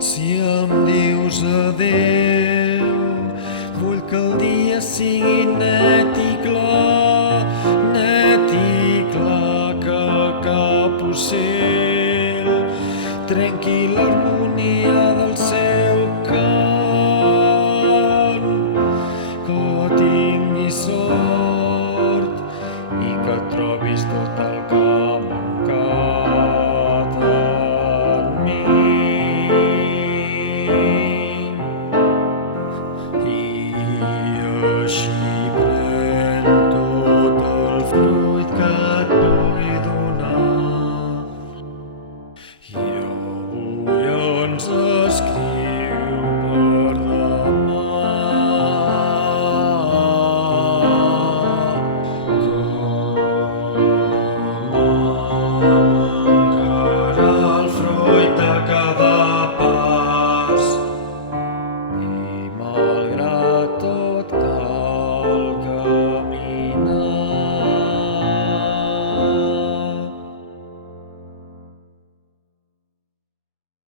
Si em dius adeu, vull que el dia sigui net i clar que cap ocell trenqui l'harmonia del seu cant. Que tinguis sort i que trobis tot el que m'ha mancat en mi. I així pren tot el fruit que et pugui donar. I avui ens